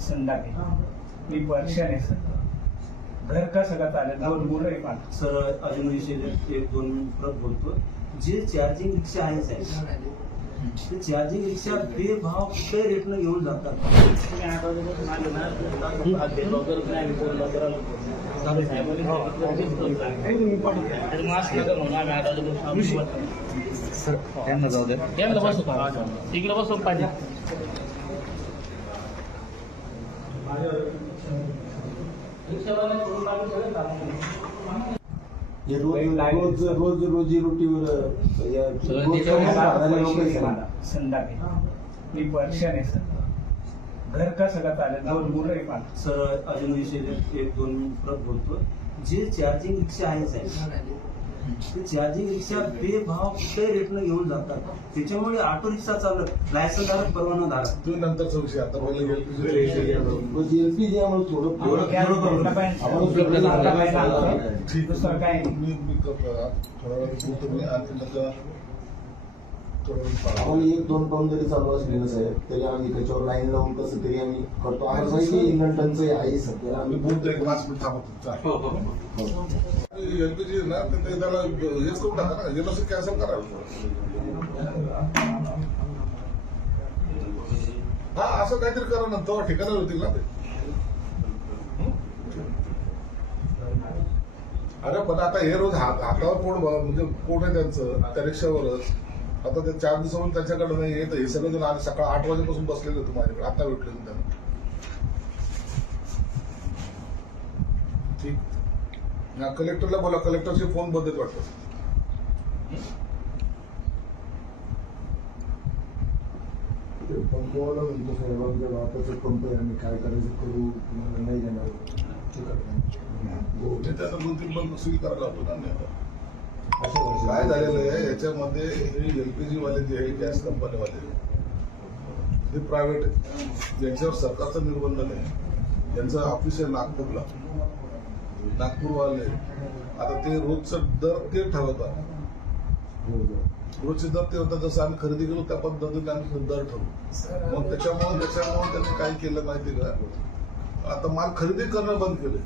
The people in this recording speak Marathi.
संध्याकाळी मी परीक्षा आहे सर. घर का सगळं चालेल. 2 मुलं आहे मला. सर अजून 1-2 परत बोलतो. जे चार्जिंग रिक्षा आहे साहेब, ते चार्जिंग रिक्षा बेभाव कुठे रेटनं घेऊन जातात. त्यांना जाऊ द्या. यांना बसू का तिकडे बसून पाहिजे. रोज रोजी रोटीवर संध्याकाळी मी परीक्षा आहे सर. घर का सगळं चालेल. 2 मुलं आहे मला. सर अजून 1-2 परत बोलतो. जे चार्जिंग रिक्षा आहे साहेब, ते चार्जिंग रिक्षा बेभाव कुठे रेटनं घेऊन जातात. त्याच्यामुळे ऑटो रिक्षा चालत लायसन धारक परवाना धारक तो नंतरचा विषय. आता पहिले एलपीजी आम्हाला दुसरं काय मी करतो थोडा वेळ बोलतो मी आणि नंतर आम्हाला 1-2 पाऊंड जरी चालू असली ना साहेब, तरी आम्ही त्याच्यावर लाईन लावून कसं तरी आम्ही करतो. आम्हाला माहिती इंधन टंचाई आहे सध्या. मी बोलतो 1 5 मिनिट थांबतो. एलपीजी ना ते त्याला हेच करून टाका ना, एलओसी कॅन्सल करा. हा असं काहीतरी करा ना, तेव्हा ठिकाणी होतील ना ते. अरे पण आता हे रोज हातावर पोट म्हणजे पोट आहे त्यांचं त्या रिक्षावरच. आता ते 4 दिवसावरून त्यांच्याकडे नाही येत. हे सगळं जण आले सकाळ 8 वाजेपासून बसलेले होते माझ्याकडे. आता भेटले त्यांना. ठीक. कलेक्टरला बोला. कलेक्टरचे फोन बंद वाटतं. पण कोणाला म्हणतो साहेब, आमच्या बापाचं कंपनी आम्ही काय करायचं करू, तुम्हाला नाही देणार. ते त्याचा 2-3 बंद सुरू करायला होतो ना. असं काय झालेलं आहे याच्यामध्ये, हे एलपीजी वाले जे आहे, गॅस कंपनीवाले, हे प्रायव्हेट आहे. ज्यांच्यावर सरकारचा निर्बंध नाही. त्यांचं ऑफिस आहे नागपूरला. नागपूरवाले आता ते रोजचं दर ते ठरवतात. रोजचे दर ते होतात. जसं आम्ही खरेदी केलो त्या पद्धतीने आम्ही दर ठरवू. मग त्याच्यामुळे त्यांनी काय केलं माहिती का, आता माल खरेदी करणं बंद केलं.